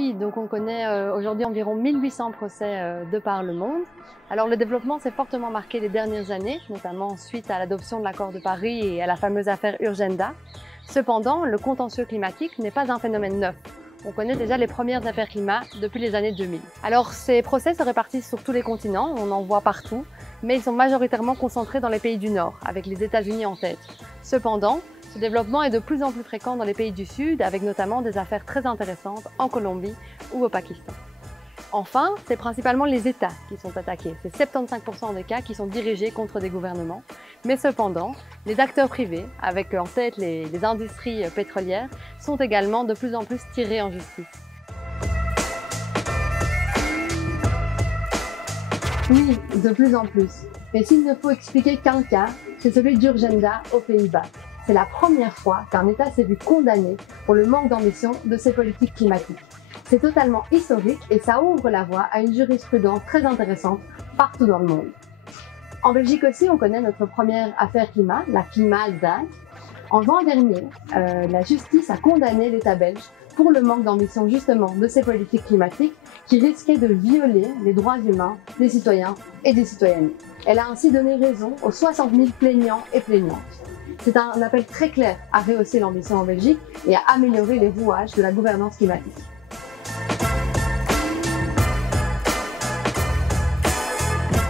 Oui, donc on connaît aujourd'hui environ 1800 procès de par le monde. Alors le développement s'est fortement marqué les dernières années, notamment suite à l'adoption de l'accord de Paris et à la fameuse affaire Urgenda. Cependant, le contentieux climatique n'est pas un phénomène neuf. On connaît déjà les premières affaires climat depuis les années 2000. Alors ces procès se répartissent sur tous les continents, on en voit partout, mais ils sont majoritairement concentrés dans les pays du Nord, avec les États-Unis en tête. Cependant, ce développement est de plus en plus fréquent dans les pays du Sud, avec notamment des affaires très intéressantes en Colombie ou au Pakistan. Enfin, c'est principalement les États qui sont attaqués. C'est 75% des cas qui sont dirigés contre des gouvernements. Mais cependant, les acteurs privés, avec en tête les industries pétrolières, sont également de plus en plus tirés en justice. Oui, de plus en plus. Mais s'il ne faut expliquer qu'un cas, c'est celui d'Urgenda aux Pays-Bas. C'est la première fois qu'un État s'est vu condamné pour le manque d'ambition de ses politiques climatiques. C'est totalement historique et ça ouvre la voie à une jurisprudence très intéressante partout dans le monde. En Belgique aussi, on connaît notre première affaire climat, la Klimaatzaak. En juin dernier, la justice a condamné l'État belge pour le manque d'ambition justement de ses politiques climatiques qui risquaient de violer les droits humains des citoyens et des citoyennes. Elle a ainsi donné raison aux 60 000 plaignants et plaignantes. C'est un appel très clair à rehausser l'ambition en Belgique et à améliorer les rouages de la gouvernance climatique.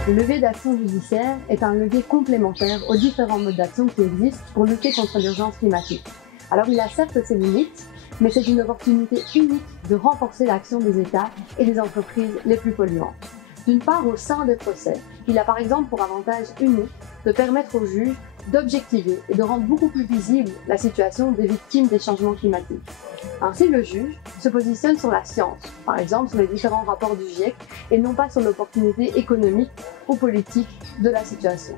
Le levier d'action judiciaire est un levier complémentaire aux différents modes d'action qui existent pour lutter contre l'urgence climatique. Alors il a certes ses limites, mais c'est une opportunité unique de renforcer l'action des États et des entreprises les plus polluantes. D'une part, au sein des procès, il a par exemple pour avantage unique de permettre aux juges d'objectiver et de rendre beaucoup plus visible la situation des victimes des changements climatiques. Ainsi, le juge se positionne sur la science, par exemple sur les différents rapports du GIEC, et non pas sur l'opportunité économique ou politique de la situation.